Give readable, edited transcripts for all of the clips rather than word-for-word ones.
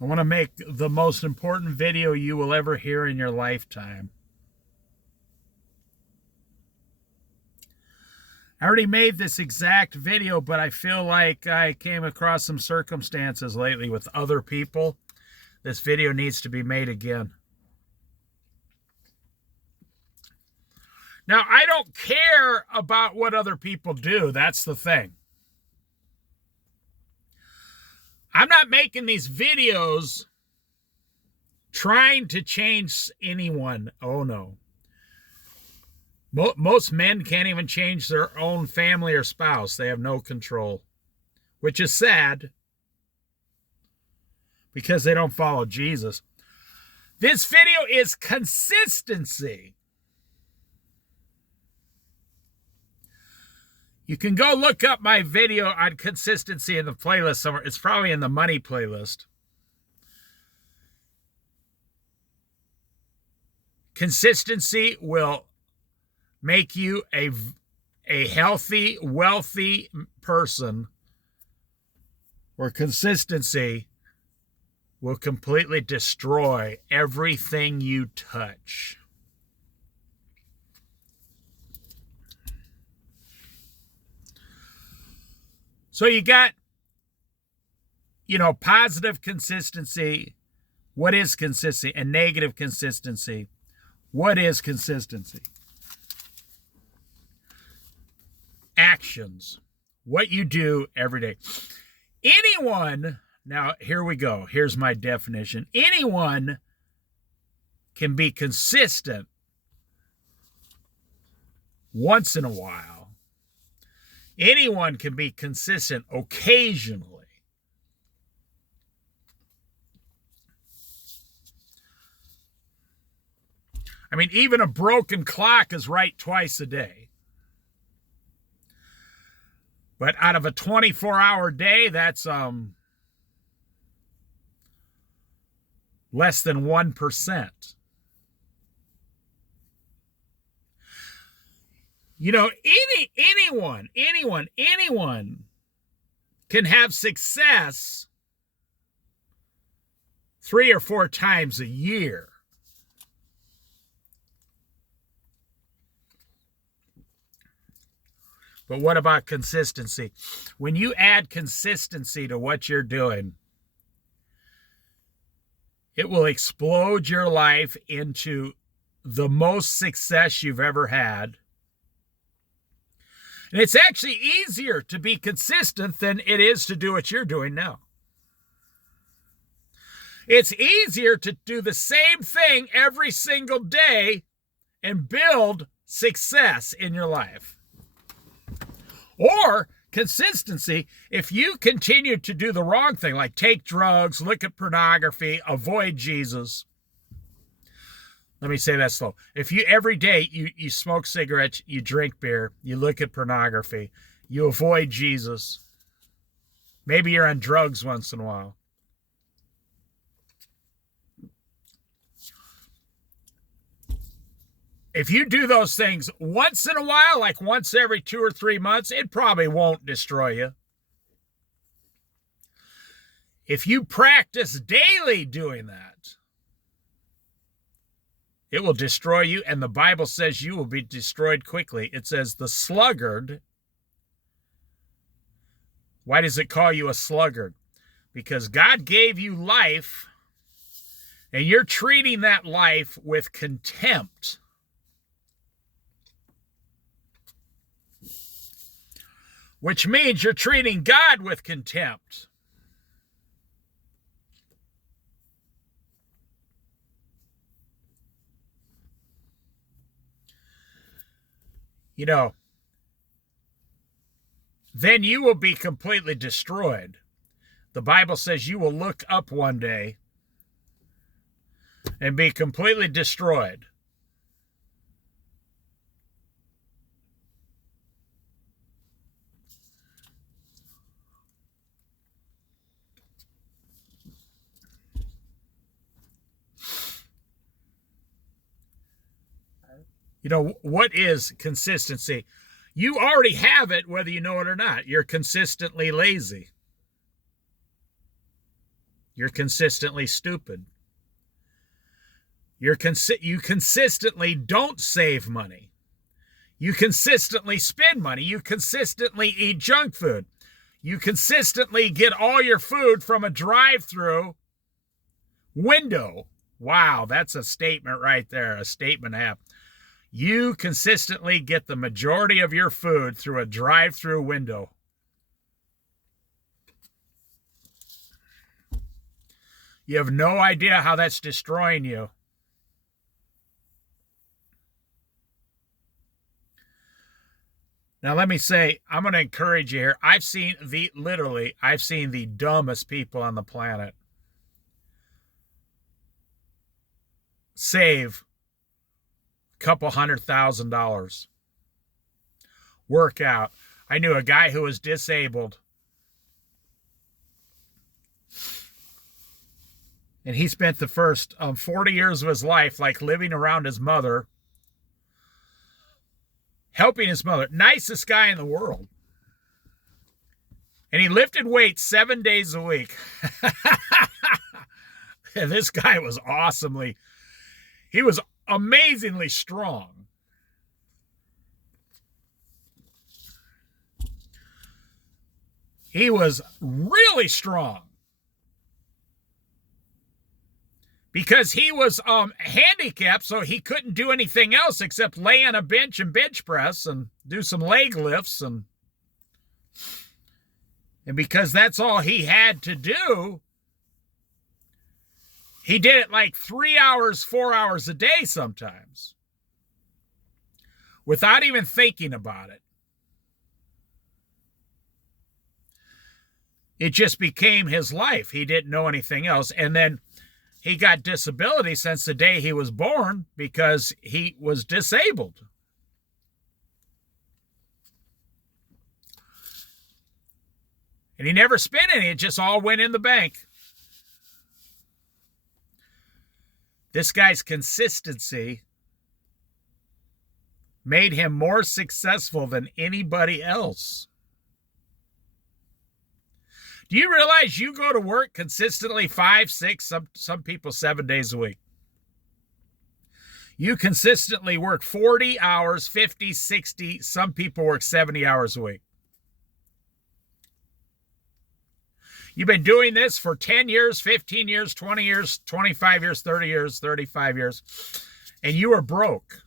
I want to make the most important video you will ever hear in your lifetime. I already made this exact video, but I feel like I came across some circumstances lately with other people. This video needs to be made again. Now, I don't care about what other people do. That's the thing. I'm not making these videos trying to change anyone. Oh, no. Most men can't even change their own family or spouse. They have no control, which is sad because they don't follow Jesus. This video is consistency. You can go look up my video on consistency in the playlist somewhere. It's probably in the money playlist. Consistency will make you a healthy, wealthy person, where consistency will completely destroy everything you touch. So you got, positive consistency. What is consistency? And negative consistency. What is consistency? Actions. What you do every day. Anyone, now here we go. Here's my definition. Anyone can be consistent once in a while. Anyone can be consistent occasionally. I mean, even a broken clock is right twice a day. But out of a 24-hour day, that's less than 1%. Anyone can have success 3 or 4 times a year. But what about consistency? When you add consistency to what you're doing, it will explode your life into the most success you've ever had. And it's actually easier to be consistent than it is to do what you're doing now. It's easier to do the same thing every single day and build success in your life. Or consistency, if you continue to do the wrong thing, like take drugs, look at pornography, avoid Jesus. Let me say that slow. If you every day you smoke cigarettes, you drink beer, you look at pornography, you avoid Jesus. Maybe you're on drugs once in a while. If you do those things once in a while, like once every 2 or 3 months, it probably won't destroy you. If you practice daily doing that, it will destroy you, and the Bible says you will be destroyed quickly. It says the sluggard. Why does it call you a sluggard? Because God gave you life, and you're treating that life with contempt. Which means you're treating God with contempt. Then you will be completely destroyed. The Bible says you will look up one day and be completely destroyed. What is consistency? You already have it, whether you know it or not. You're consistently lazy. You're consistently stupid. You consistently don't save money. You consistently spend money. You consistently eat junk food. You consistently get all your food from a drive-through window. Wow, that's a statement right there, a statement app. You consistently get the majority of your food through a drive-through window. You have no idea how that's destroying you. Now, let me say, I'm going to encourage you here. I've seen the dumbest people on the planet save a couple $100,000. Work out. I knew a guy who was disabled, and he spent the first 40 years of his life like living around his mother, helping his mother. Nicest guy in the world. And he lifted weights 7 days a week. And this guy was he was amazingly strong. He was really strong. Because he was handicapped, so he couldn't do anything else except lay on a bench and bench press and do some leg lifts. And because that's all he had to do, he did it like 3 hours, 4 hours a day sometimes, without even thinking about it. It just became his life. He didn't know anything else. And then he got disability since the day he was born because he was disabled. And he never spent any. It just all went in the bank. This guy's consistency made him more successful than anybody else. Do you realize you go to work consistently 5, 6, some people 7 days a week? You consistently work 40 hours, 50, 60, some people work 70 hours a week. You've been doing this for 10 years, 15 years, 20 years, 25 years, 30 years, 35 years, and you are broke.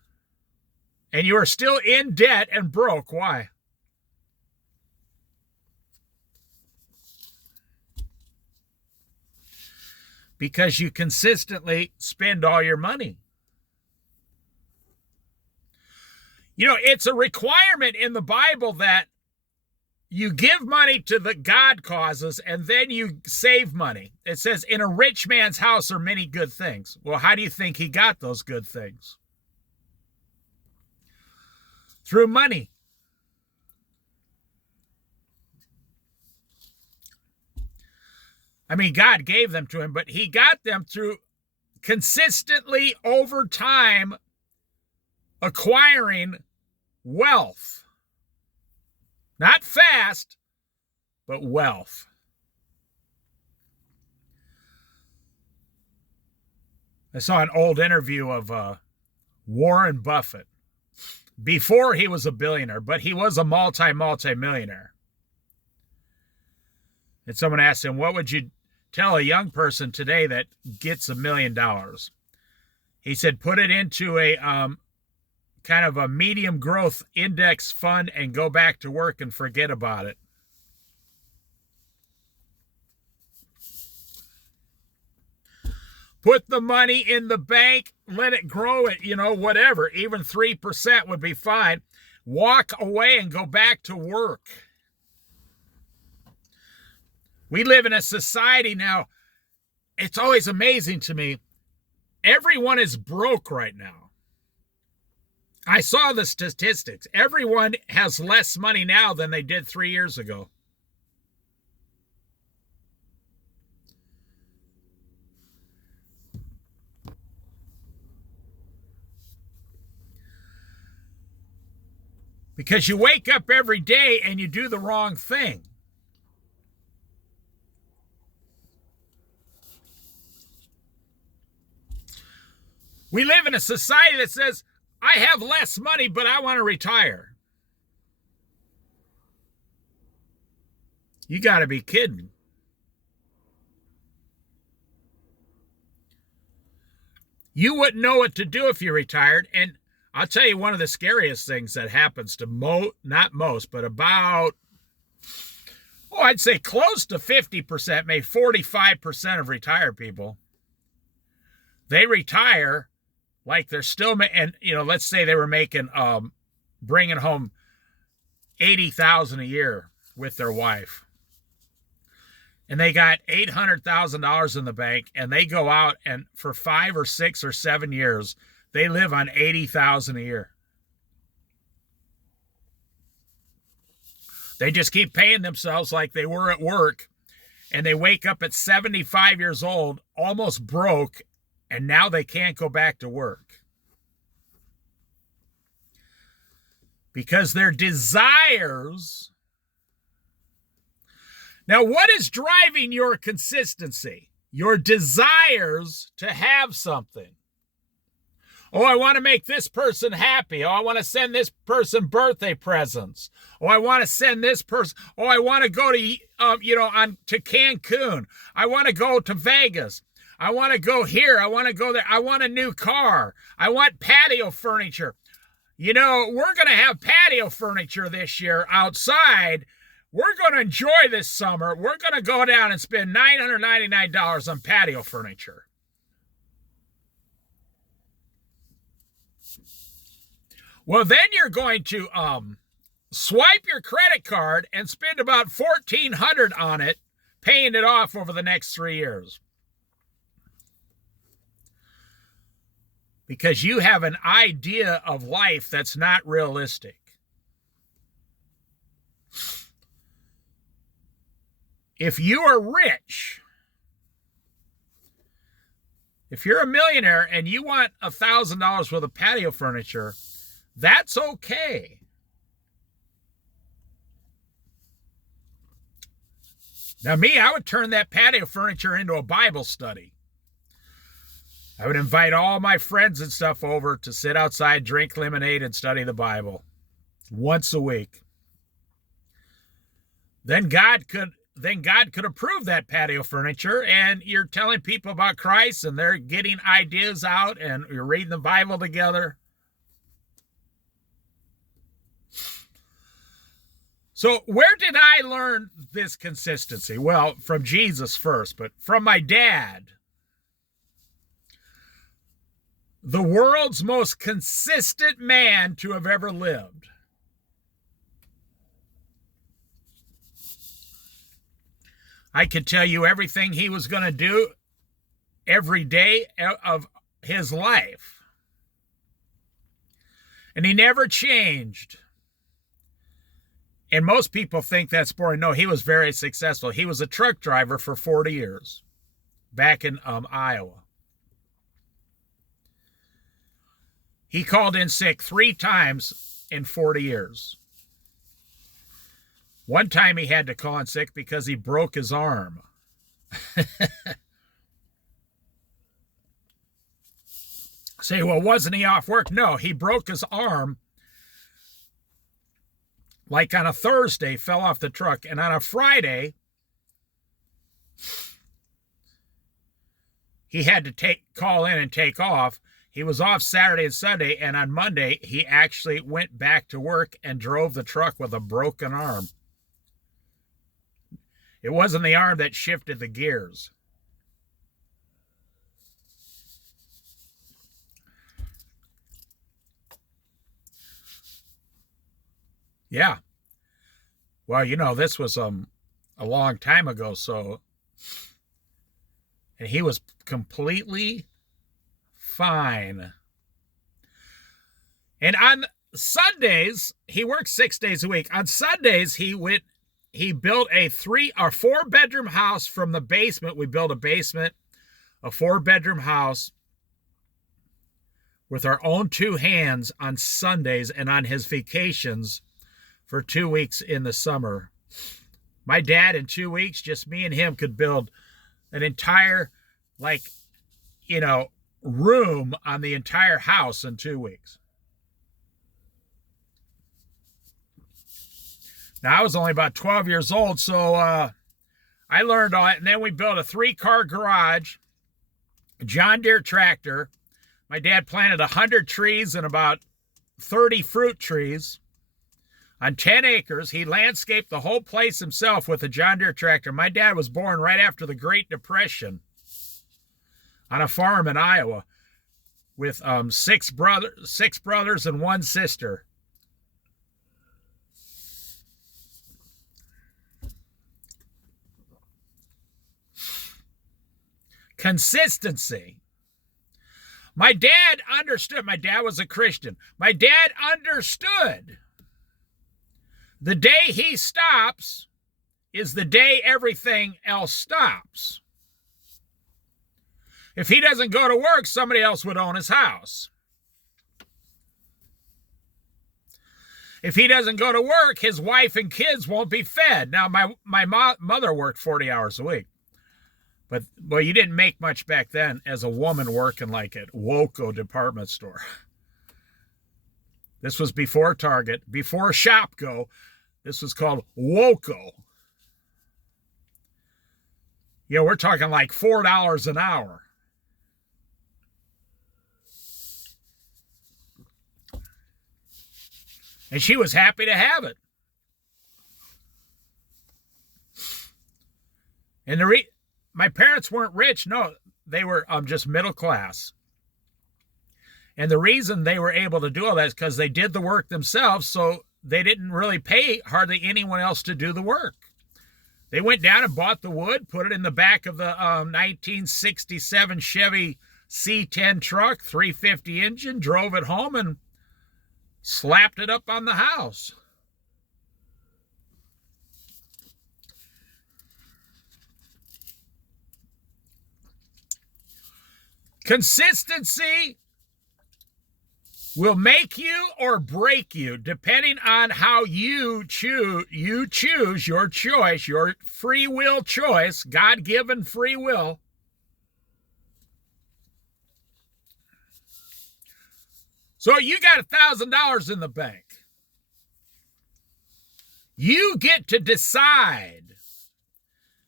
And you are still in debt and broke. Why? Because you consistently spend all your money. You know, it's a requirement in the Bible that you give money to the God causes and then you save money. It says, in a rich man's house are many good things. Well, how do you think he got those good things? Through money. I mean, God gave them to him, but he got them through consistently over time acquiring wealth. Not fast, but wealth. I saw an old interview of Warren Buffett before he was a billionaire, but he was a multi-millionaire. And someone asked him, what would you tell a young person today that gets $1 million? He said, put it into a kind of a medium growth index fund and go back to work and forget about it. Put the money in the bank, let it grow at, whatever, even 3% would be fine. Walk away and go back to work. We live in a society now, it's always amazing to me. Everyone is broke right now. I saw the statistics. Everyone has less money now than they did 3 years ago. Because you wake up every day and you do the wrong thing. We live in a society that says, I have less money, but I want to retire. You got to be kidding. You wouldn't know what to do if you retired. And I'll tell you one of the scariest things that happens to not most, but about, I'd say close to 50%, maybe 45% of retired people. They retire like they're still, and let's say they were making, bringing home $80,000 a year with their wife. And they got $800,000 in the bank, and they go out and for 5 or 6 or 7 years, they live on $80,000 a year. They just keep paying themselves like they were at work, and they wake up at 75 years old, almost broke, and now they can't go back to work. Because their desires. Now, what is driving your consistency? Your desires to have something. Oh, I want to make this person happy. Oh, I want to send this person birthday presents. Oh, I want to send this person. Oh, I want to go to, to Cancun. I want to go to Vegas. I want to go here. I want to go there. I want a new car. I want patio furniture. We're going to have patio furniture this year outside. We're going to enjoy this summer. We're going to go down and spend $999 on patio furniture. Well, then you're going to swipe your credit card and spend about $1,400 on it, paying it off over the next 3 years. Because you have an idea of life that's not realistic. If you are rich, if you're a millionaire and you want $1,000 worth of patio furniture, that's okay. Now me, I would turn that patio furniture into a Bible study. I would invite all my friends and stuff over to sit outside, drink lemonade, and study the Bible once a week. Then God could approve that patio furniture, and you're telling people about Christ, and they're getting ideas out, and you're reading the Bible together. So where did I learn this consistency? Well, from Jesus first, but from my dad. The world's most consistent man to have ever lived. I could tell you everything he was going to do every day of his life. And he never changed. And most people think that's boring. No, he was very successful. He was a truck driver for 40 years back in Iowa. He called in sick 3 times in 40 years. One time he had to call in sick because he broke his arm. Say, well, wasn't he off work? No, he broke his arm like on a Thursday, fell off the truck, and on a Friday, he had to call in and take off. He was off Saturday and Sunday, and on Monday, he actually went back to work and drove the truck with a broken arm. It wasn't the arm that shifted the gears. Yeah. Well, this was a long time ago, so, and he was completely fine. And on Sundays, he worked 6 days a week. On Sundays, he built a 3 or 4 bedroom house from the basement. We built a basement, a 4-bedroom house with our own 2 hands on Sundays and on his vacations for 2 weeks in the summer. My dad, in 2 weeks, just me and him could build an entire, room on the entire house in 2 weeks. Now, I was only about 12 years old, so I learned all that. And then we built a 3-car garage, a John Deere tractor. My dad planted 100 trees and about 30 fruit trees on 10 acres. He landscaped the whole place himself with a John Deere tractor. My dad was born right after the Great Depression on a farm in Iowa with 6 brothers and 1 sister. Consistency. My dad understood. My dad was a Christian. My dad understood. The day he stops is the day everything else stops. If he doesn't go to work, somebody else would own his house. If he doesn't go to work, his wife and kids won't be fed. Now, my mother worked 40 hours a week. But, well, you didn't make much back then as a woman working like at Woco department store. This was before Target, before Shopko. This was called Woco. You know, we're talking like $4 an hour. And she was happy to have it. And my parents weren't rich. No, they were just middle class. And the reason they were able to do all that is because they did the work themselves, so they didn't really pay hardly anyone else to do the work. They went down and bought the wood, put it in the back of the 1967 Chevy C10 truck, 350 engine, drove it home, and slapped it up on the house. Consistency will make you or break you depending on how you choose your choice, your free will choice, God-given free will. So you got $1,000 in the bank. You get to decide,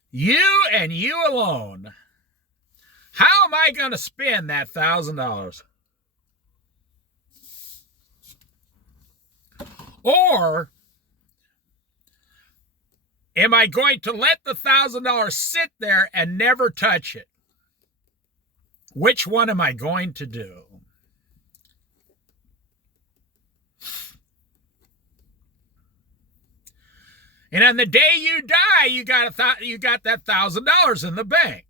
you and you alone, how am I going to spend that $1,000? Or am I going to let the $1,000 sit there and never touch it? Which one am I going to do? And on the day you die, you got that $1,000 in the bank.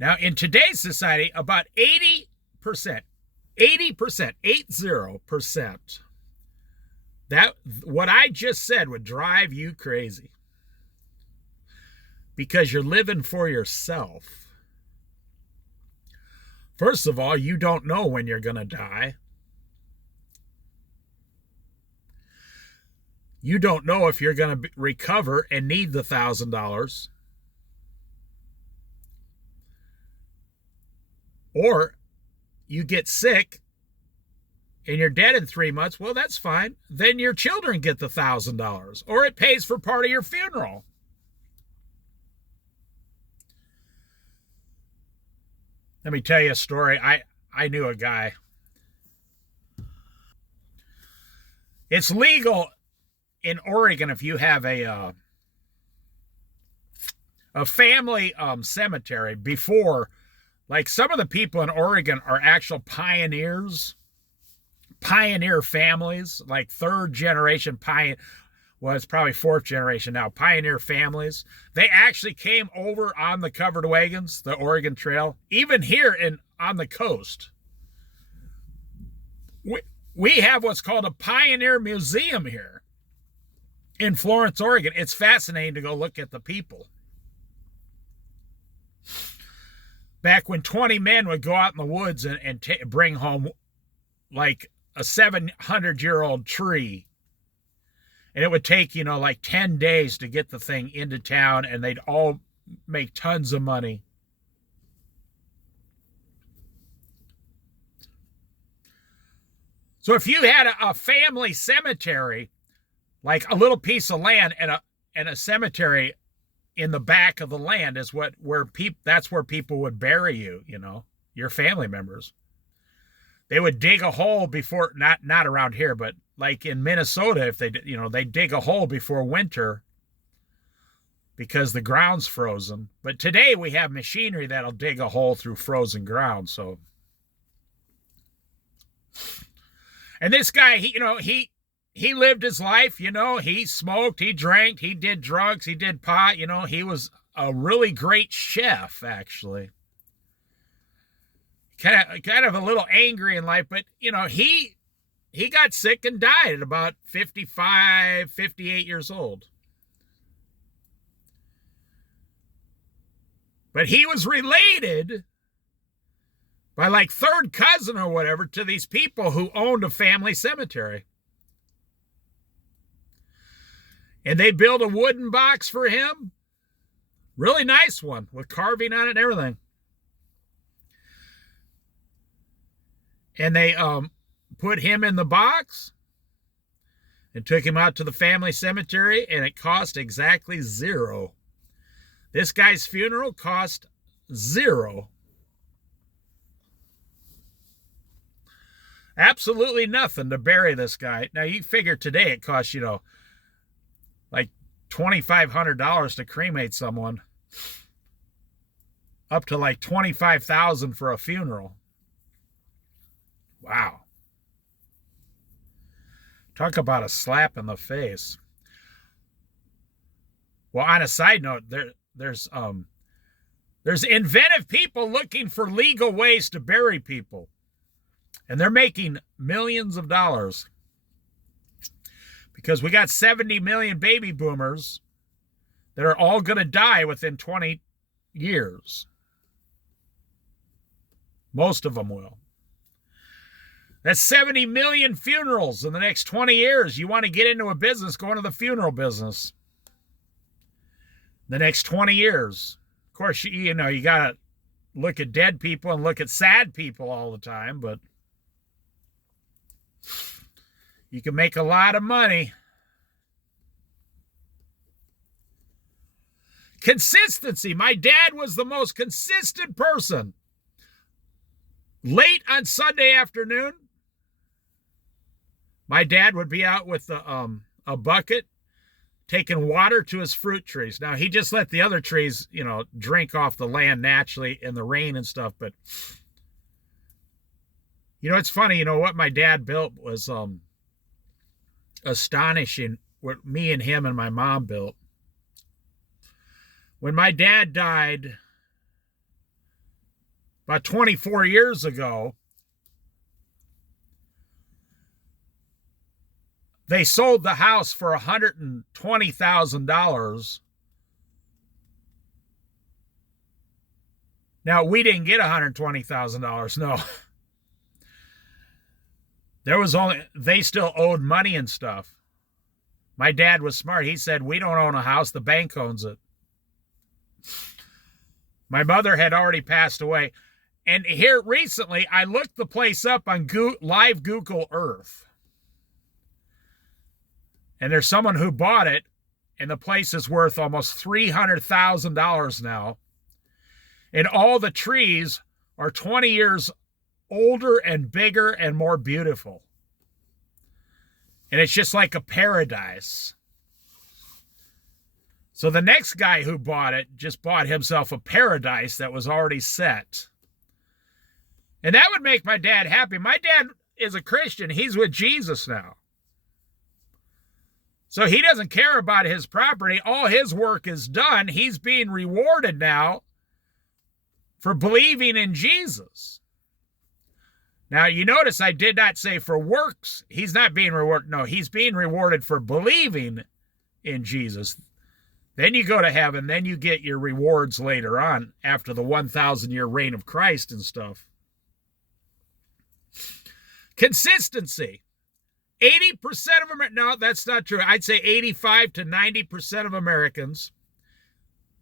Now, in today's society, about 80%, that what I just said would drive you crazy. Because you're living for yourself. First of all, you don't know when you're going to die. You don't know if you're going to recover and need the $1,000. Or you get sick and you're dead in 3 months. Well, that's fine. Then your children get the $1,000. Or it pays for part of your funeral. Let me tell you a story. I knew a guy. It's legal in Oregon if you have a family cemetery before, like some of the people in Oregon are actual pioneer families, like 3rd generation pioneer. Well, it's probably 4th generation now, pioneer families. They actually came over on the covered wagons, the Oregon Trail, even here on the coast. We have what's called a pioneer museum here in Florence, Oregon. It's fascinating to go look at the people. Back when 20 men would go out in the woods and bring home like a 700-year-old tree. And it would take, like 10 days to get the thing into town, and they'd all make tons of money. So if you had a family cemetery, like a little piece of land and a cemetery in the back of the land is that's where people would bury you, your family members. They would dig a hole before, not around here, but like in Minnesota, if they dig a hole before winter because the ground's frozen. But today we have machinery that'll dig a hole through frozen ground. So, and this guy, he lived his life, he smoked, he drank, he did drugs, he did pot, he was a really great chef, actually. Kind of a little angry in life, but, he got sick and died at about 55, 58 years old. But he was related by like third cousin or whatever to these people who owned a family cemetery. And they built a wooden box for him. Really nice one with carving on it and everything. And they put him in the box and took him out to the family cemetery, and it cost exactly $0. This guy's funeral cost $0. Absolutely nothing to bury this guy. Now, you figure today it costs, like $2,500 to cremate someone, up to like $25,000 for a funeral. Wow. Talk about a slap in the face. Well, on a side note, there's inventive people looking for legal ways to bury people. And they're making millions of dollars. Because we got 70 million baby boomers that are all going to die within 20 years. Most of them will. That's 70 million funerals in the next 20 years. You want to get into a business, go into the funeral business. The next 20 years. Of course, you got to look at dead people and look at sad people all the time, but you can make a lot of money. Consistency. My dad was the most consistent person. Late on Sunday afternoon, my dad would be out with a bucket, taking water to his fruit trees. Now, he just let the other trees, drink off the land naturally in the rain and stuff. But, it's funny, what my dad built was astonishing, what me and him and my mom built. When my dad died about 24 years ago, they sold the house for $120,000. Now, we didn't get $120,000, no. They still owed money and stuff. My dad was smart. He said, we don't own a house, the bank owns it. My mother had already passed away. And here recently, I looked the place up on live Google Earth. And there's someone who bought it, and the place is worth almost $300,000 now. And all the trees are 20 years older and bigger and more beautiful. And it's just like a paradise. So the next guy who bought it just bought himself a paradise that was already set. And that would make my dad happy. My dad is a Christian. He's with Jesus now. So he doesn't care about his property. All his work is done. He's being rewarded now for believing in Jesus. Now, you notice I did not say for works. He's not being rewarded. No, he's being rewarded for believing in Jesus. Then you go to heaven. Then you get your rewards later on after the 1,000-year reign of Christ and stuff. Consistency. 80% of Americans, no, that's not true. I'd say 85 to 90% of Americans.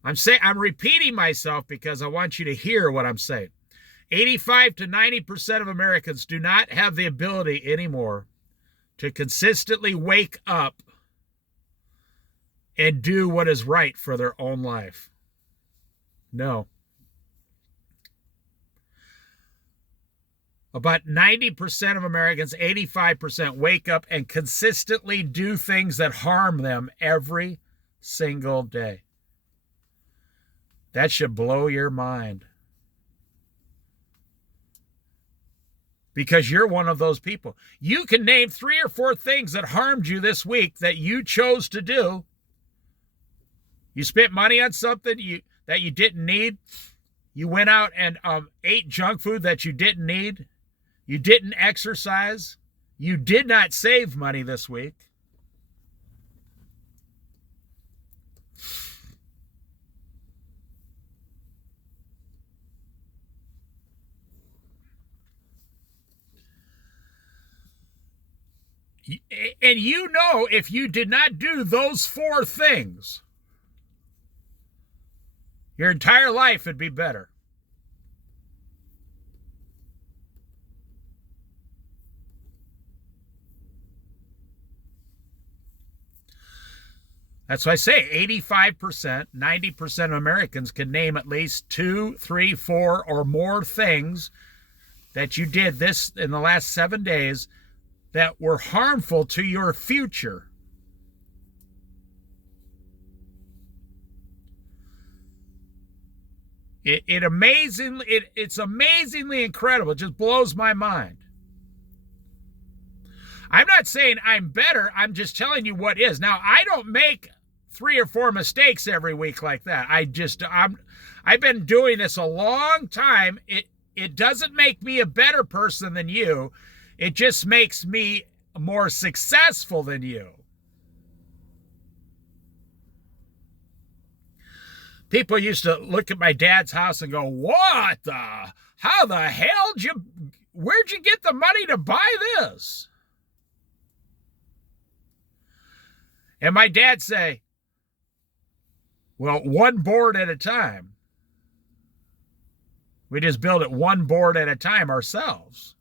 I'm repeating myself because I want you to hear what I'm saying. 85 to 90% of Americans do not have the ability anymore to consistently wake up and do what is right for their own life. No. About 90% of Americans, 85%, wake up and consistently do things that harm them every single day. That should blow your mind. Because you're one of those people. You can name 3 or 4 things that harmed you this week that you chose to do. You spent money on something that you didn't need. You went out and ate junk food that you didn't need. You didn't exercise. You did not save money this week. And you know, if you did not do those 4 things, your entire life would be better. That's why I say 85%, 90% of Americans can name at least 2, 3, 4 or more things that you did this in the last 7 days that were harmful to your future. It's amazingly incredible. It just blows my mind. I'm not saying I'm better. I'm just telling you what is. Now, I don't make 3 or 4 mistakes every week like that. I've been doing this a long time. It doesn't make me a better person than you. It just makes me more successful than you. People used to look at my dad's house and go, how the hell where'd you get the money to buy this? And my dad say, well, one board at a time. We just build it one board at a time ourselves.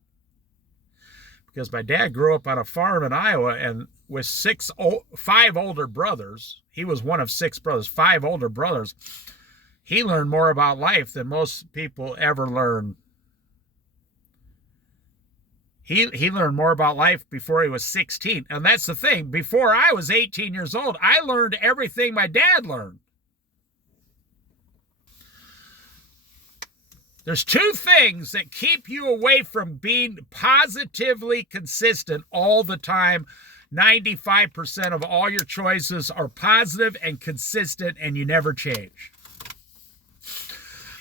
Because my dad grew up on a farm in Iowa and with 5 older brothers. He was one of 6 brothers, 5 older brothers. He learned more about life than most people ever learn. He learned more about life before he was 16. And that's the thing. Before I was 18 years old, I learned everything my dad learned. There's 2 things that keep you away from being positively consistent all the time. 95% of all your choices are positive and consistent, and you never change.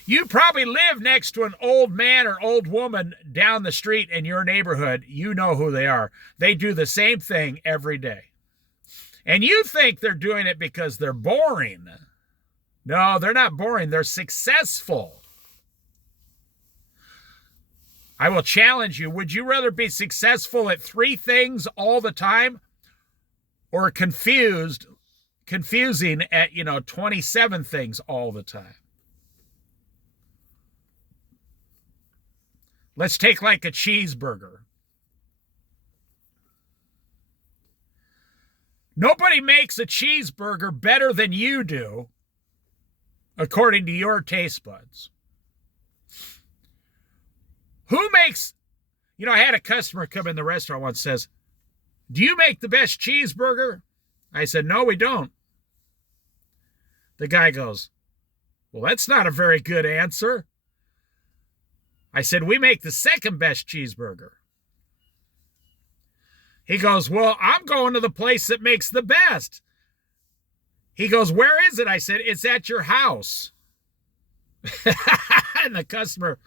You probably live next to an old man or old woman down the street in your neighborhood. You know who they are. They do the same thing every day. And you think they're doing it because they're boring. No, they're not boring. They're successful. I will challenge you. Would you rather be successful at 3 things all the time or confusing at, 27 things all the time? Let's take like a cheeseburger. Nobody makes a cheeseburger better than you do, according to your taste buds. Who makes, I had a customer come in the restaurant once, says, do you make the best cheeseburger? I said, no, we don't. The guy goes, well, that's not a very good answer. I said, we make the second best cheeseburger. He goes, well, I'm going to the place that makes the best. He goes, where is it? I said, it's at your house. And the customer,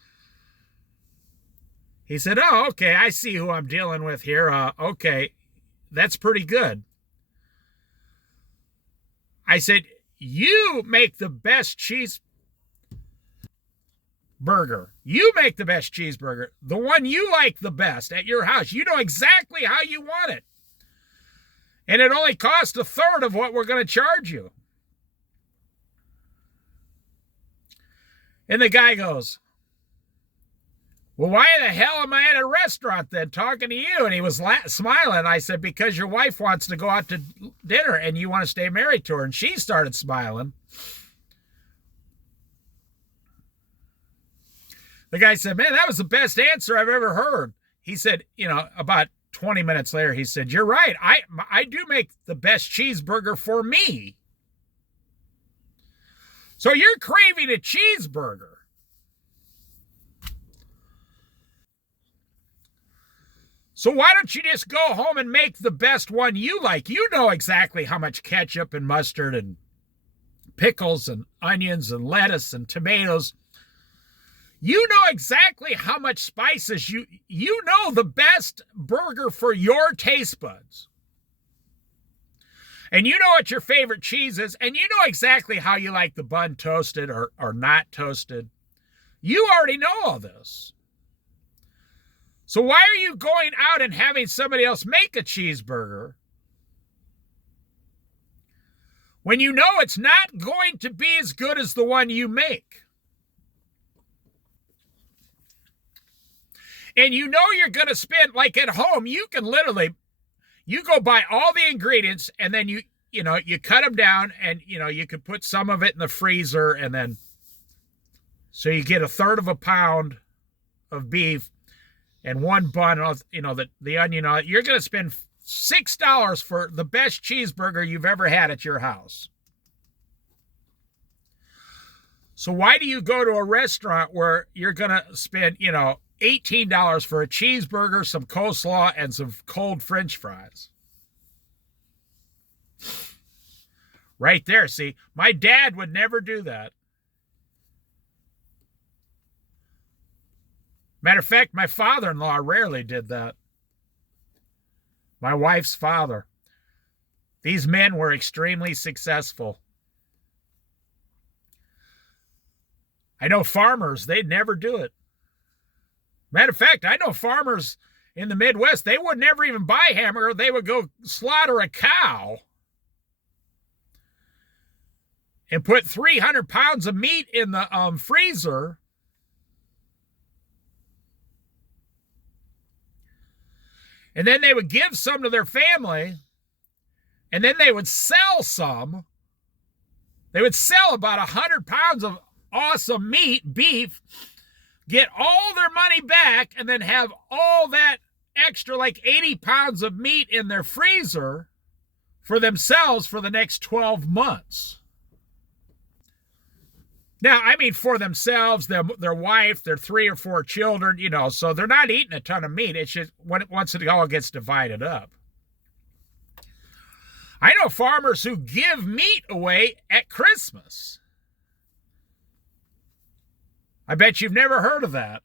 he said, oh, okay, I see who I'm dealing with here. Okay, that's pretty good. I said, you make the best cheeseburger. You make the best cheeseburger. The one you like the best at your house. You know exactly how you want it. And it only costs 1/3 of what we're going to charge you. And the guy goes, Well, why the hell am I at a restaurant then talking to you? And he was smiling. I said, because your wife wants to go out to dinner and you want to stay married to her. And she started smiling. The guy said, man, that was the best answer I've ever heard. He said, about 20 minutes later, he said, you're right. I do make the best cheeseburger for me. So you're craving a cheeseburger. So why don't you just go home and make the best one you like? You know exactly how much ketchup and mustard and pickles and onions and lettuce and tomatoes. You know exactly how much spices you know the best burger for your taste buds. And you know what your favorite cheese is, and you know exactly how you like the bun toasted or not toasted. You already know all this. So why are you going out and having somebody else make a cheeseburger when you know it's not going to be as good as the one you make? And you know you're going to spend, like at home, you can literally, you go buy all the ingredients and then you cut them down and, you could put some of it in the freezer and then, so you get 1/3 of a pound of beef and one bun, the onion on it. You're going to spend $6 for the best cheeseburger you've ever had at your house. So why do you go to a restaurant where you're going to spend, $18 for a cheeseburger, some coleslaw, and some cold French fries? Right there, see? My dad would never do that. Matter of fact, my father-in-law rarely did that. My wife's father. These men were extremely successful. I know farmers, they'd never do it. Matter of fact, I know farmers in the Midwest, they would never even buy hamburger. They would go slaughter a cow and put 300 pounds of meat in the freezer. And then they would give some to their family, and then they would sell some. They would sell about 100 pounds of awesome meat, beef, get all their money back, and then have all that extra, like 80 pounds of meat in their freezer for themselves for the next 12 months. Now, I mean, for themselves, their wife, their 3 or 4 children, so they're not eating a ton of meat. It's just once it all gets divided up. I know farmers who give meat away at Christmas. I bet you've never heard of that.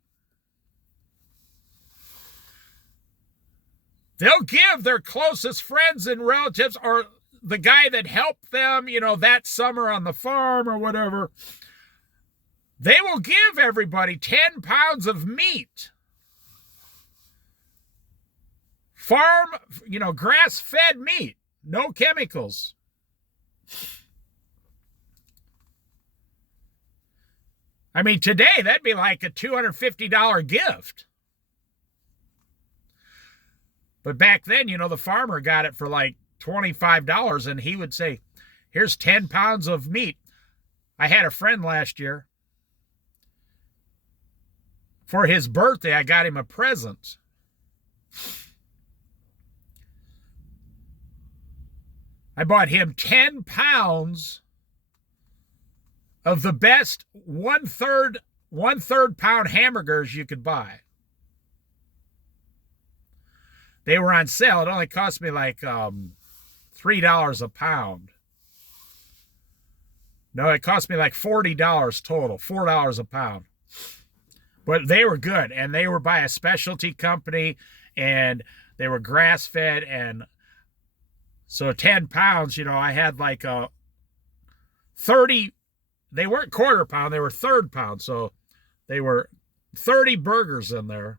They'll give their closest friends and relatives or the guy that helped them, that summer on the farm or whatever. They will give everybody 10 pounds of meat. Farm, grass-fed meat. No chemicals. I mean, today, that'd be like a $250 gift. But back then, the farmer got it for like $25, and he would say, here's 10 pounds of meat. I had a friend last year. For his birthday, I got him a present. I bought him 10 pounds of the best one-third pound hamburgers you could buy. They were on sale. It only cost me like $3 a pound. No, it cost me like $40 total, $4 a pound. But they were good, and they were by a specialty company, and they were grass-fed, and so 10 pounds, I had like a 30, they weren't quarter pound, they were third pound, so they were 30 burgers in there.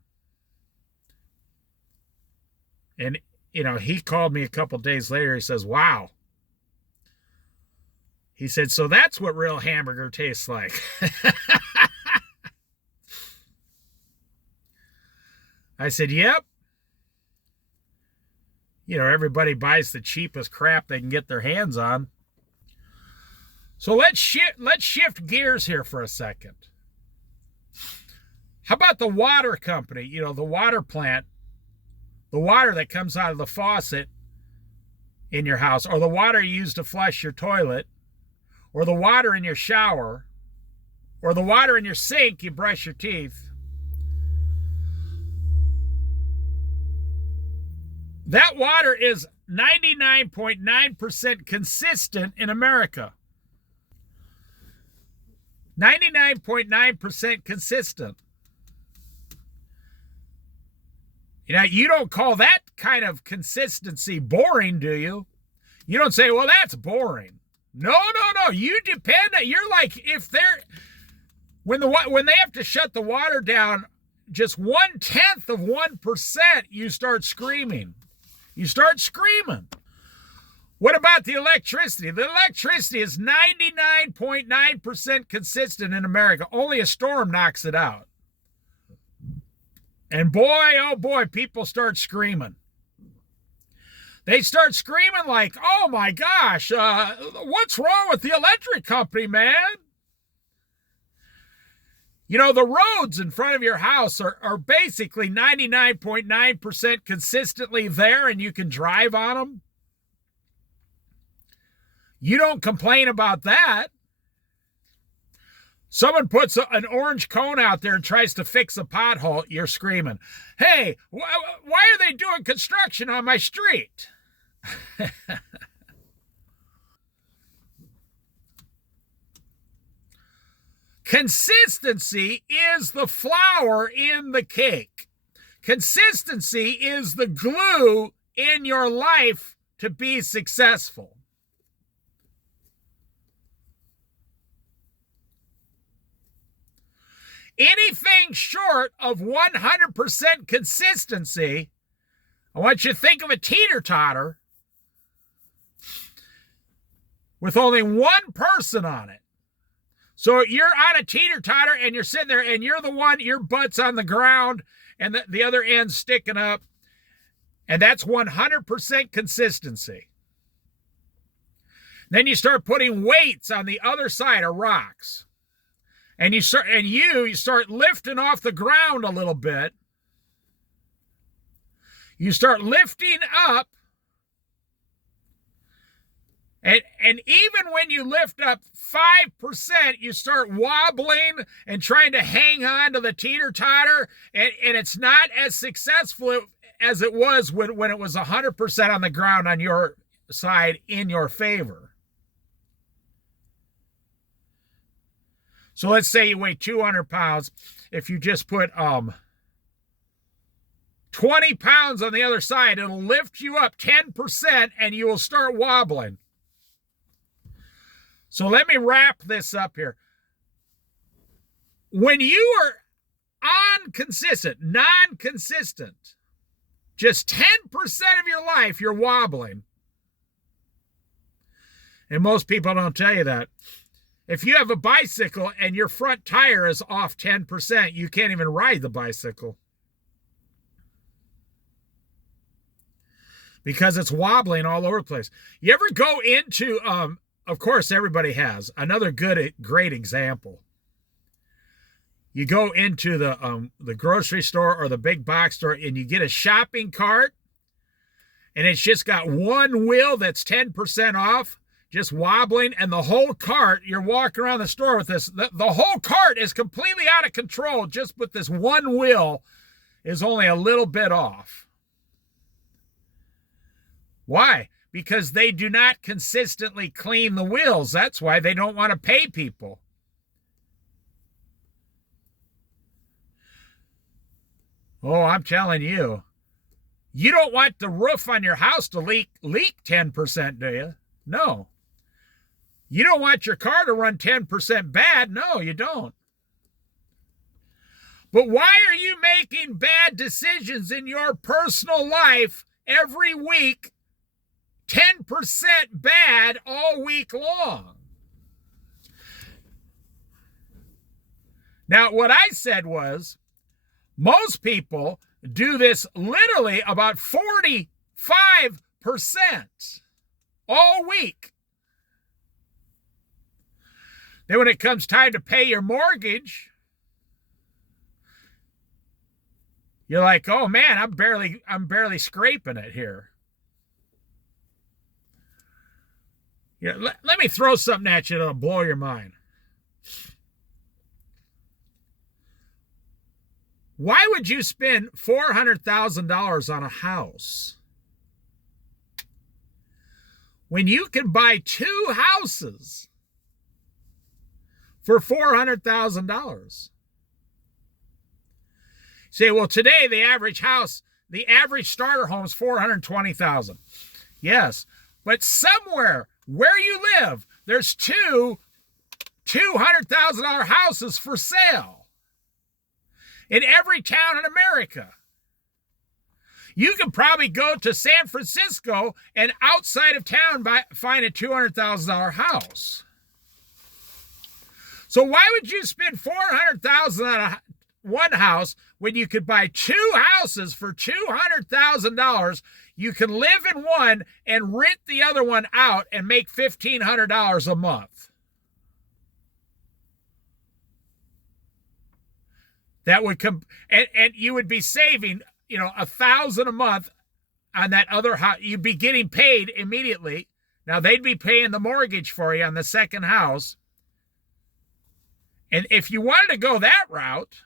And, he called me a couple days later, he says, wow. He said, so that's what real hamburger tastes like. I said, yep. You know, everybody buys the cheapest crap they can get their hands on. So let's shift gears here for a second. How about the water company? You know, the water plant, the water that comes out of the faucet in your house, or the water you use to flush your toilet, or the water in your shower, or the water in your sink you brush your teeth. That water is 99.9% consistent in America. 99.9% consistent. You know, you don't call that kind of consistency boring, do you? You don't say, well, that's boring. No. You depend. You're like, if they're, when they have to shut the water down just 0.1%, you start screaming. You start screaming. What about the electricity? The electricity is 99.9% consistent in America. Only a storm knocks it out. And boy, oh boy, people start screaming. They start screaming like, oh my gosh, what's wrong with the electric company, man? You know, the roads in front of your house are basically 99.9% consistently there, and you can drive on them. You don't complain about that. Someone puts an orange cone out there and tries to fix a pothole, you're screaming, hey, why are they doing construction on my street? Consistency is the flour in the cake. Consistency is the glue in your life to be successful. Anything short of 100% consistency, I want you to think of a teeter-totter with only one person on it. So you're on a teeter-totter and you're sitting there and you're the one, your butt's on the ground and the other end's sticking up. And that's 100% consistency. Then you start putting weights on the other side of rocks. And you start lifting off the ground a little bit. You start lifting up. And even when you lift up 5%, you start wobbling and trying to hang on to the teeter-totter. And it's not as successful as it was when it was 100% on the ground on your side in your favor. So let's say you weigh 200 pounds. If you just put 20 pounds on the other side, it'll lift you up 10% and you will start wobbling. So let me wrap this up here. When you are non-consistent, just 10% of your life you're wobbling. And most people don't tell you that. If you have a bicycle and your front tire is off 10%, you can't even ride the bicycle. Because it's wobbling all over the place. You ever go into, of course everybody has, another great example. You go into the grocery store or the big box store and you get a shopping cart and it's just got one wheel that's 10% off. Just wobbling, and the whole cart, you're walking around the store with this, the whole cart is completely out of control, just with this one wheel is only a little bit off. Why? Because they do not consistently clean the wheels. That's why they don't want to pay people. Oh, I'm telling you, you don't want the roof on your house to leak 10%, do you? No. You don't want your car to run 10% bad. No, you don't. But why are you making bad decisions in your personal life every week, 10% bad all week long? Now, what I said was, most people, do this literally about 45% all week. Then when it comes time to pay your mortgage, you're like, oh man, I'm barely scraping it here. Yeah, let me throw something at you that'll blow your mind. Why would you spend $400,000 on a house when you can buy 2 houses for $400,000? Say, well, today the average starter home is $420,000. Yes, but somewhere where you live, there's 2 $200,000 houses for sale in every town in America. You can probably go to San Francisco and outside of town find a $200,000 house. So why would you spend $400,000 on one house when you could buy 2 houses for $200,000? You can live in one and rent the other one out and make $1,500 a month. That would come, and you would be saving, $1,000 a month on that other house. You'd be getting paid immediately. Now they'd be paying the mortgage for you on the second house. And if you wanted to go that route,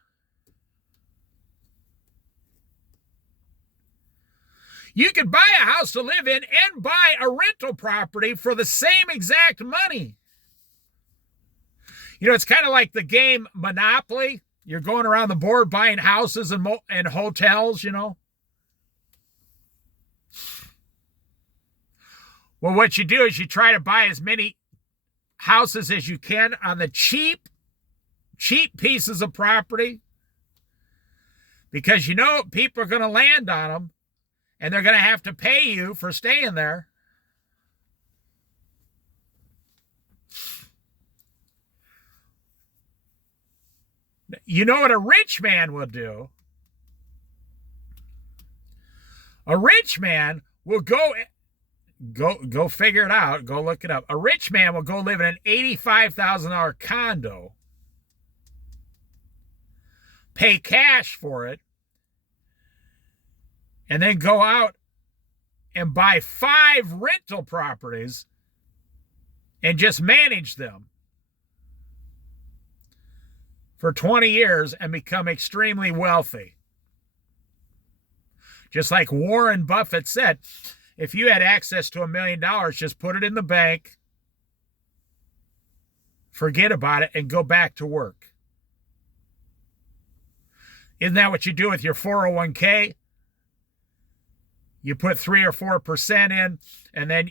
you could buy a house to live in and buy a rental property for the same exact money. It's kind of like the game Monopoly. You're going around the board buying houses and hotels, Well, what you do is you try to buy as many houses as you can on the cheap pieces of property, because people are going to land on them and they're going to have to pay you for staying there. You know what a rich man will do? A rich man will go figure it out, go look it up. A rich man will go live in an $85,000 condo, pay cash for it, and then go out and buy 5 rental properties and just manage them for 20 years and become extremely wealthy. Just like Warren Buffett said, if you had access to $1 million, just put it in the bank, forget about it, and go back to work. Isn't that what you do with your 401k? You put 3 or 4% in, and then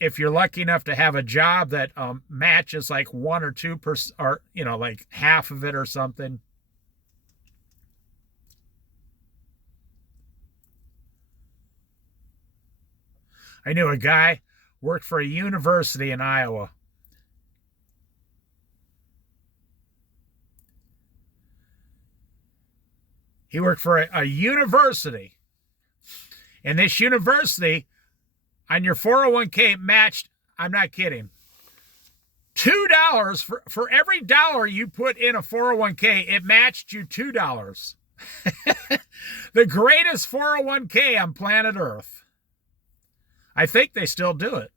if you're lucky enough to have a job that matches like 1 or 2%, or like half of it or something. I knew a guy worked for a university in Iowa. He worked for a university. And this university, on your 401k, matched, I'm not kidding, $2 for every dollar you put in a 401k, it matched you $2. The greatest 401k on planet Earth. I think they still do it.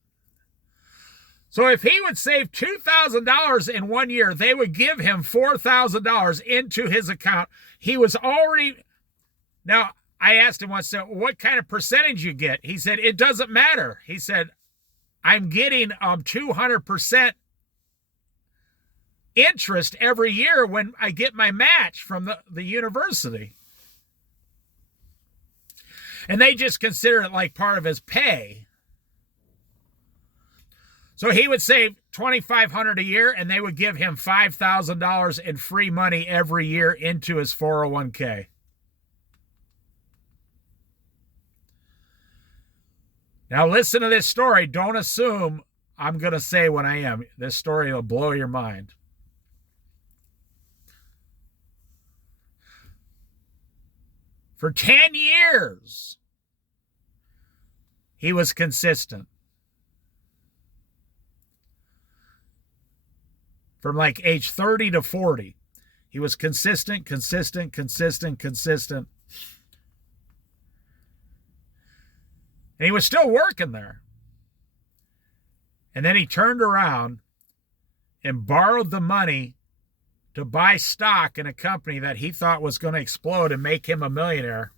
So if he would save $2,000 in 1 year, they would give him $4,000 into his account. He was already... Now, I asked him once, so what kind of percentage you get? He said, it doesn't matter. He said, I'm getting 200% interest every year when I get my match from the university. And they just consider it like part of his pay. So he would save $2,500 a year, and they would give him $5,000 in free money every year into his 401k. Now listen to this story. Don't assume I'm going to say what I am. This story will blow your mind. For 10 years, he was consistent. From like age 30 to 40, he was consistent. And he was still working there. And then he turned around and borrowed the money to buy stock in a company that he thought was going to explode and make him a millionaire.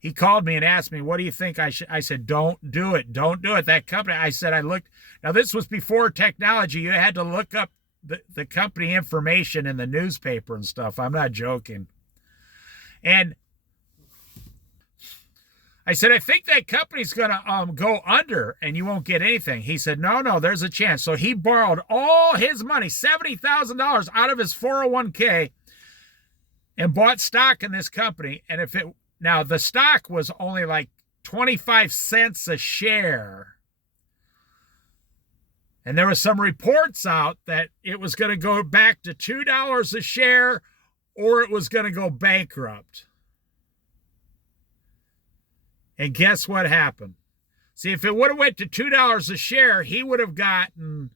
He called me and asked me, what do you think I should? I said, don't do it. Don't do it. That company, I said, I looked. Now, this was before technology. You had to look up the company information in the newspaper and stuff. I'm not joking. And I said, I think that company's going to go under and you won't get anything. He said, no, there's a chance. So he borrowed all his money, $70,000 out of his 401k and bought stock in this company. And now the stock was only like 25 cents a share. And there were some reports out that it was going to go back to $2 a share or it was going to go bankrupt. And guess what happened? See, if it would have went to $2 a share, he would have gotten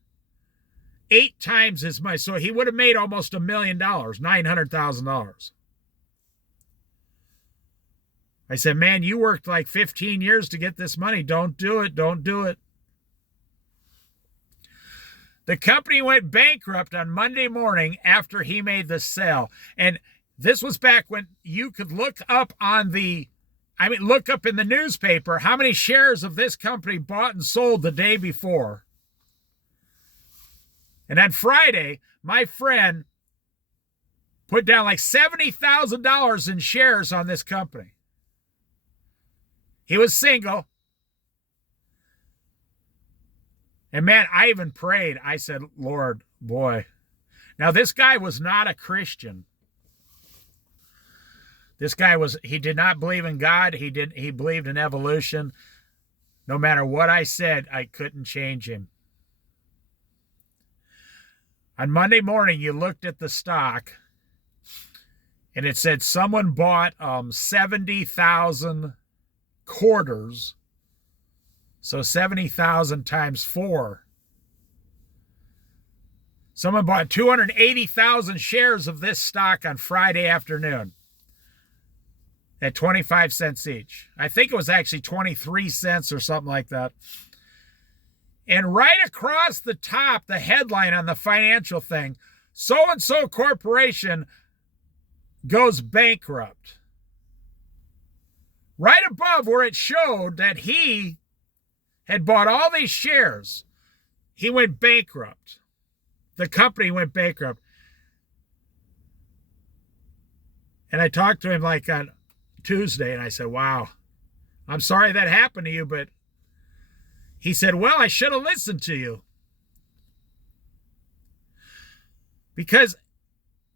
8 times his money. So he would have made almost $1 million, $900,000. I said, man, you worked like 15 years to get this money. Don't do it. Don't do it. The company went bankrupt on Monday morning after he made the sale. And this was back when you could look up look up in the newspaper how many shares of this company bought and sold the day before. And on Friday, my friend put down like $70,000 in shares on this company. He was single. And man, I even prayed. I said, Lord, boy. Now, this guy was not a Christian. This guy he did not believe in God. He believed in evolution. No matter what I said, I couldn't change him. On Monday morning, you looked at the stock and it said someone bought 70,000 quarters. So 70,000 times 4. Someone bought 280,000 shares of this stock on Friday afternoon at 25 cents each. I think it was actually 23 cents or something like that. And right across the top, the headline on the financial thing, so-and-so corporation goes bankrupt. Right above where it showed that he had bought all these shares, he went bankrupt. The company went bankrupt. And I talked to him like on Tuesday, and I said, wow, I'm sorry that happened to you, but he said, well, I should have listened to you. Because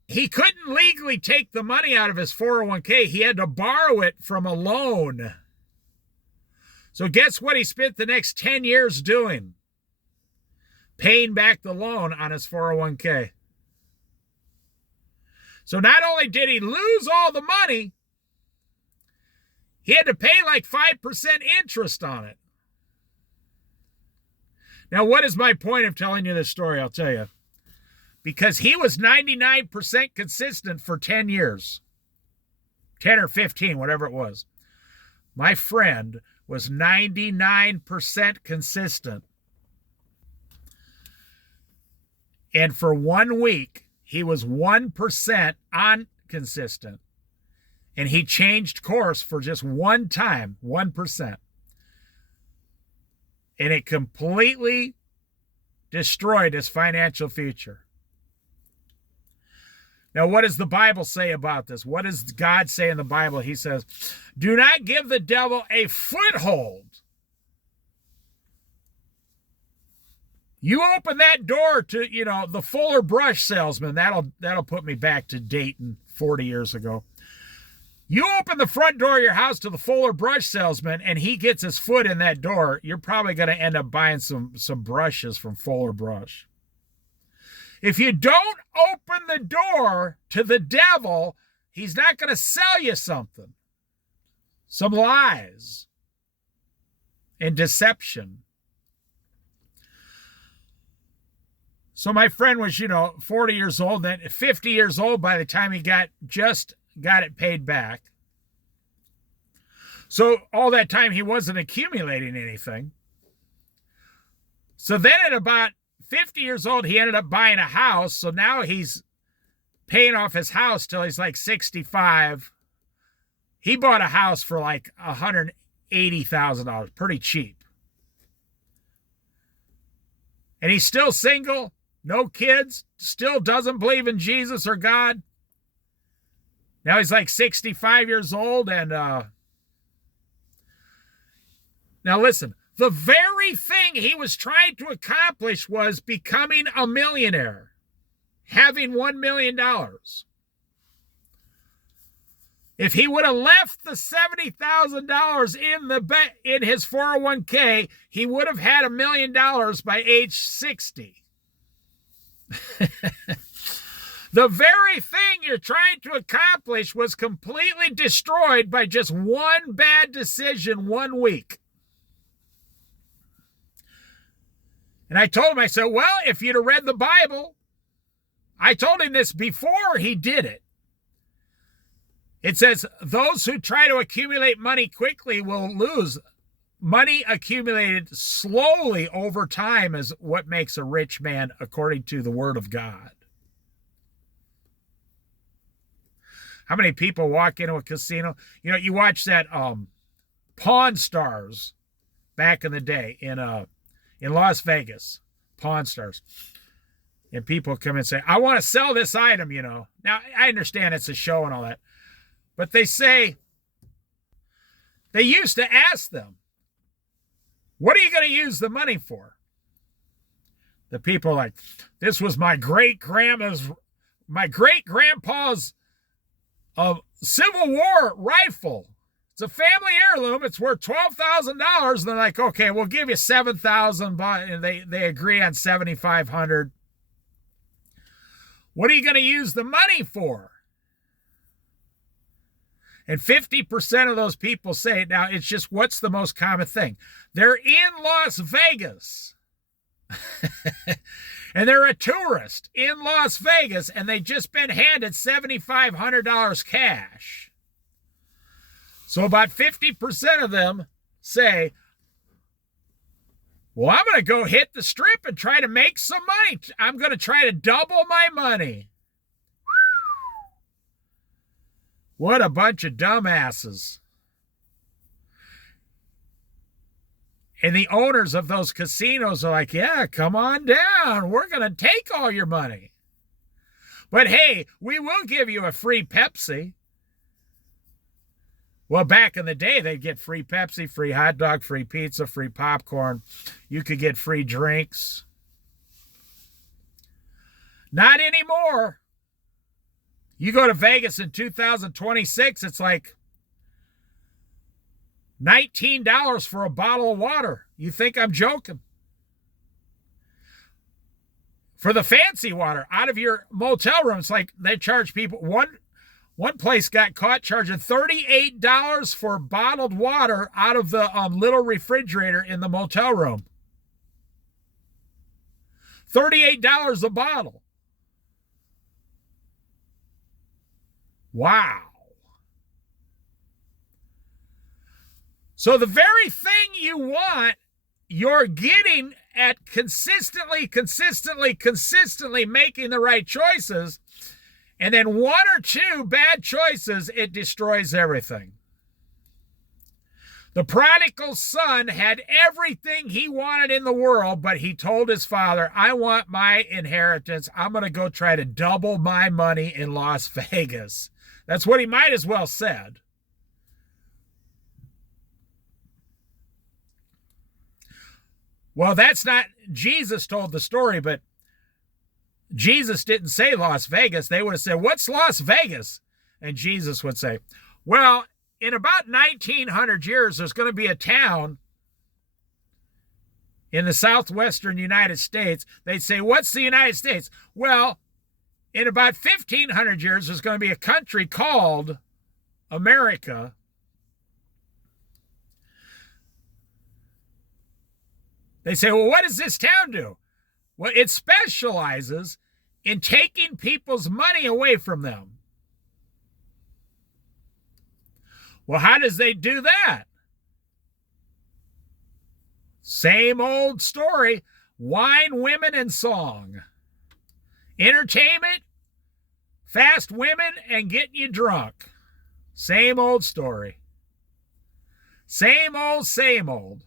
he couldn't legally take the money out of his 401k. He had to borrow it from a loan. So guess what he spent the next 10 years doing? Paying back the loan on his 401k. So not only did he lose all the money, he had to pay like 5% interest on it. Now, what is my point of telling you this story? I'll tell you. Because he was 99% consistent for 10 years. 10 or 15, whatever it was. My friend was 99% consistent. And for 1 week, he was 1% inconsistent. And he changed course for just one time, 1%. And it completely destroyed his financial future. Now, what does the Bible say about this? What does God say in the Bible? He says, do not give the devil a foothold. You open that door to, the Fuller Brush salesman. That'll put me back to Dayton 40 years ago. You open the front door of your house to the Fuller Brush salesman and he gets his foot in that door, you're probably going to end up buying some brushes from Fuller Brush. If you don't open the door to the devil, he's not going to sell you something. Some lies and deception. So my friend was, 40 years old, then 50 years old by the time he got it paid back. So all that time he wasn't accumulating anything. So then at about 50 years old, he ended up buying a house. So now he's paying off his house till he's like 65. He bought a house for like $180,000, pretty cheap. And he's still single, no kids, still doesn't believe in Jesus or God. Now he's like 65 years old. And now listen, the very thing he was trying to accomplish was becoming a millionaire, having $1 million. If he would have left the $70,000 in his 401k, he would have had $1 million by age 60. The very thing you're trying to accomplish was completely destroyed by just one bad decision 1 week. And I told him, I said, well, if you'd have read the Bible, I told him this before he did it. It says, those who try to accumulate money quickly will lose. Money accumulated slowly over time is what makes a rich man, according to the Word of God. How many people walk into a casino? You watch that Pawn Stars back in the day in Las Vegas, Pawn Stars. And people come and say, I want to sell this item, Now, I understand it's a show and all that. But they used to ask them, what are you going to use the money for? The people are like, this was my great-grandpa's Civil War rifle. It's a family heirloom. It's worth $12,000. And they're like, okay, we'll give you $7,000. And they agree on $7,500. What are you going to use the money for? And 50% of those people say, now it's just, what's the most common thing? They're in Las Vegas. And they're a tourist in Las Vegas, and they just been handed $7,500 cash. So about 50% of them say, well, I'm going to go hit the strip and try to make some money. I'm going to try to double my money. What a bunch of dumbasses. And the owners of those casinos are like, yeah, come on down. We're going to take all your money. But hey, we will give you a free Pepsi. Well, back in the day, they'd get free Pepsi, free hot dog, free pizza, free popcorn. You could get free drinks. Not anymore. You go to Vegas in 2026, it's like $19 for a bottle of water. You think I'm joking? For the fancy water out of your motel room, it's like they charge people. One place got caught charging $38 for bottled water out of the little refrigerator in the motel room. $38 a bottle. Wow. So the very thing you want, you're getting at consistently making the right choices. And then one or two bad choices, it destroys everything. The prodigal son had everything he wanted in the world, but he told his father, I want my inheritance. I'm going to go try to double my money in Las Vegas. That's what he might as well said. Well, that's not, Jesus told the story, but Jesus didn't say Las Vegas. They would have said, what's Las Vegas? And Jesus would say, well, in about 1900 years, there's going to be a town in the southwestern United States, they'd say, what's the United States? Well, in about 1,500 years, there's going to be a country called America. They say, well, what does this town do? Well, it specializes in taking people's money away from them. Well, how does they do that? Same old story. Wine, women, and song. Entertainment, fast women, and getting you drunk. Same old story. Same old, same old.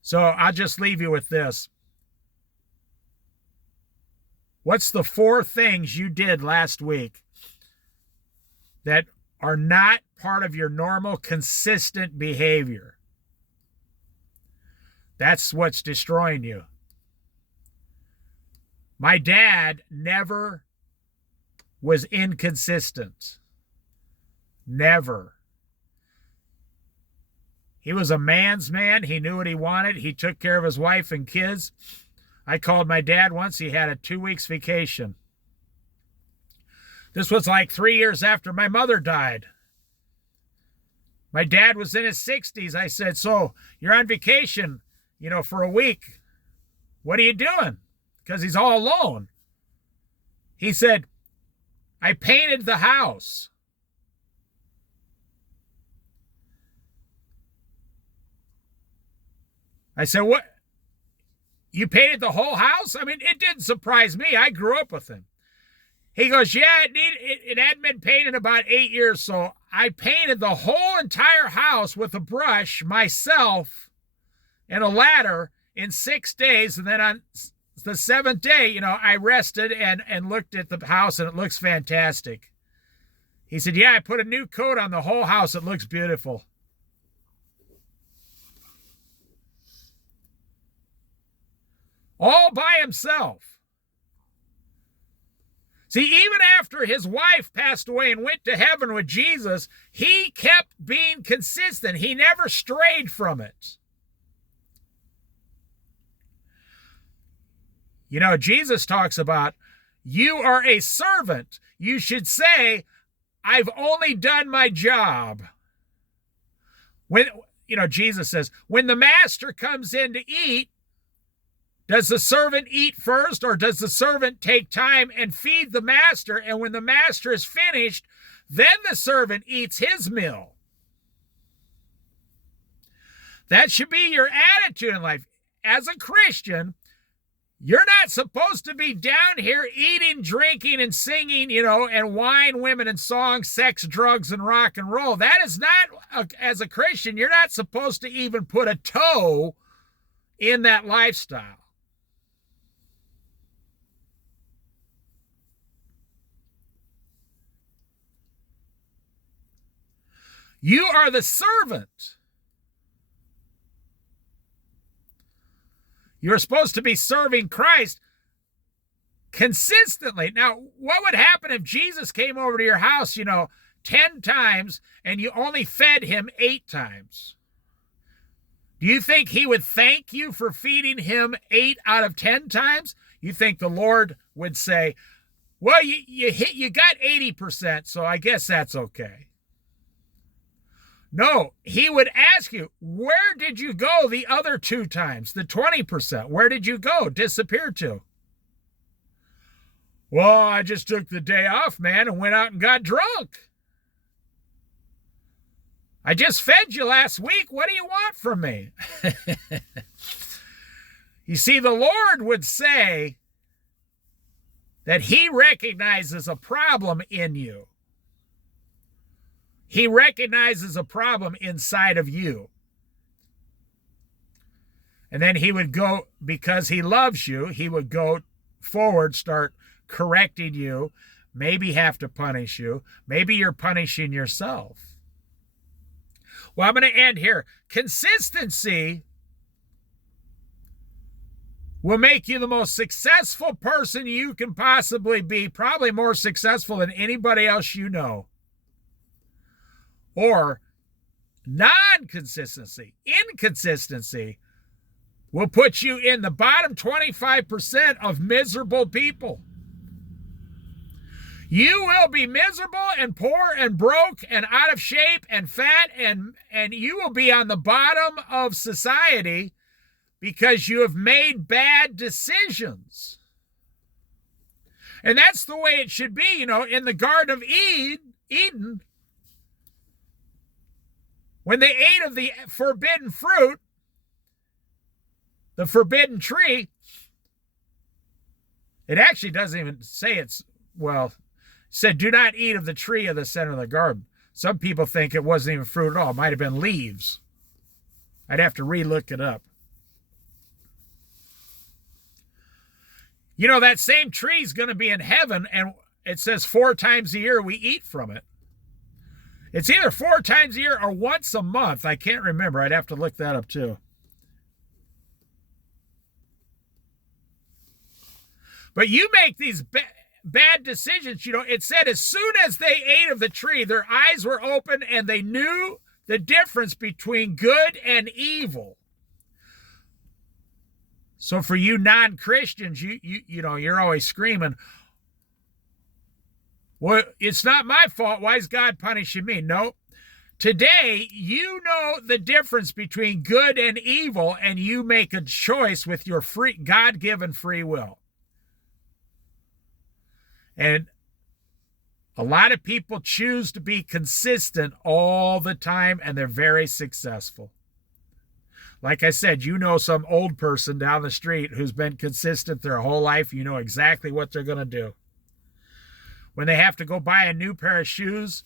So I'll just leave you with this. What's the 4 things you did last week that are not part of your normal, consistent behavior? That's what's destroying you. My dad never was inconsistent. Never. He was a man's man. He knew what he wanted. He took care of his wife and kids. I called my dad once. He had a 2 weeks vacation. This was like 3 years after my mother died. My dad was in his 60s. I said, so you're on vacation, for a week. What are you doing? Because he's all alone. He said, I painted the house. I said, what? You painted the whole house? I mean, it didn't surprise me. I grew up with him. He goes, yeah, it hadn't been painted about 8 years, so I painted the whole entire house with a brush myself and a ladder in 6 days. And then on the 7th day, I rested and looked at the house, and it looks fantastic. He said, yeah, I put a new coat on the whole house. It looks beautiful. All by himself. See, even after his wife passed away and went to heaven with Jesus, he kept being consistent. He never strayed from it. Jesus talks about, you are a servant. You should say, I've only done my job. When, Jesus says, when the master comes in to eat, does the servant eat first, or does the servant take time and feed the master? And when the master is finished, then the servant eats his meal. That should be your attitude in life. As a Christian, you're not supposed to be down here eating, drinking, and singing, and wine, women, and song, sex, drugs, and rock and roll. That is not, as a Christian, you're not supposed to even put a toe in that lifestyle. You are the servant. You're supposed to be serving Christ consistently. Now, what would happen if Jesus came over to your house, 10 times and you only fed him 8 times? Do you think he would thank you for feeding him 8 out of 10 times? You think the Lord would say, well, you got 80%, so I guess that's okay. No, he would ask you, where did you go the other 2 times, the 20%? Where did you go, disappear to? Well, I just took the day off, man, and went out and got drunk. I just fed you last week. What do you want from me? You see, the Lord would say that he recognizes a problem in you. He recognizes a problem inside of you. And then he would go, because he loves you, he would go forward, start correcting you, maybe have to punish you. Maybe you're punishing yourself. Well, I'm going to end here. Consistency will make you the most successful person you can possibly be, probably more successful than anybody else you know. or non-consistency, inconsistency, will put you in the bottom 25% of miserable people. You will be miserable and poor and broke and out of shape and fat, and you will be on the bottom of society because you have made bad decisions. And that's the way it should be. You know, in the Garden of Eden, when they ate of the forbidden fruit, the forbidden tree, it actually doesn't even say it's, well, it said, do not eat of the tree of the center of the garden. Some people think it wasn't even fruit at all. It might have been leaves. I'd have to re-look it up. You know, that same tree is going to be in heaven, and it says 4 times a year we eat from it. It's either 4 times a year or once a month. I can't remember. I'd have to look that up too. But you make these bad decisions. You know, it said as soon as they ate of the tree, their eyes were open and they knew the difference between good and evil. So for you non-Christians, you know, you're always screaming, well, it's not my fault. Why is God punishing me? No. Today, you know the difference between good and evil, and you make a choice with your free, God-given free will. And a lot of people choose to be consistent all the time, and they're very successful. Like I said, you know some old person down the street who's been consistent their whole life. You know exactly what they're going to do. When they have to go buy a new pair of shoes,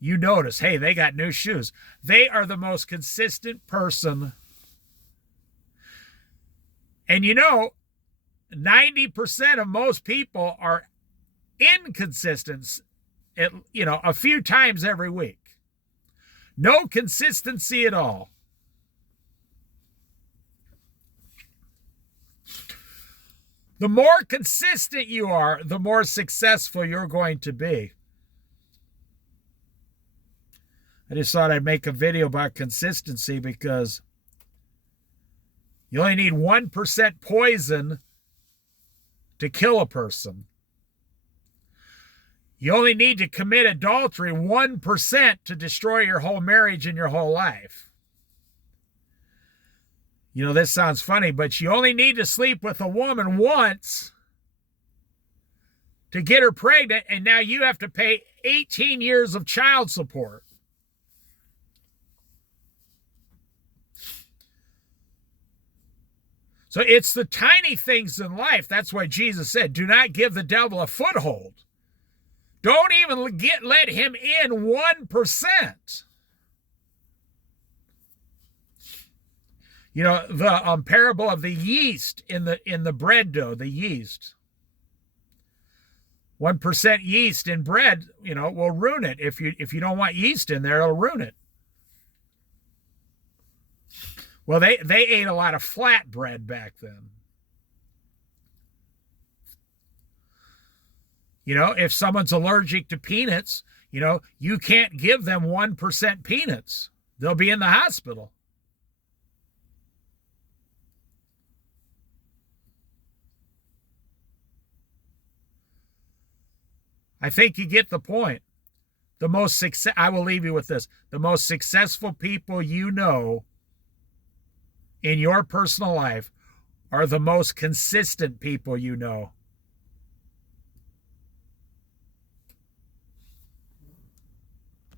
you notice, hey, they got new shoes. They are the most consistent person. And you know, 90% of most people are inconsistent, you know, a few times every week. No consistency at all. The more consistent you are, the more successful you're going to be. I just thought I'd make a video about consistency because you only need 1% poison to kill a person. You only need to commit adultery 1% to destroy your whole marriage and your whole life. You know, this sounds funny, but you only need to sleep with a woman once to get her pregnant, and now you have to pay 18 years of child support. So it's the tiny things in life. That's why Jesus said, do not give the devil a foothold. Don't even let him in 1%. You know, the parable of the yeast in the bread dough, the yeast. 1% yeast in bread, you know, will ruin it. If you don't want yeast in there, it'll ruin it. Well, they ate a lot of flat bread back then. You know, if someone's allergic to peanuts, you know, you can't give them 1% peanuts. They'll be in the hospital. I think you get the point. I will leave you with this. The most successful people you know in your personal life are the most consistent people you know.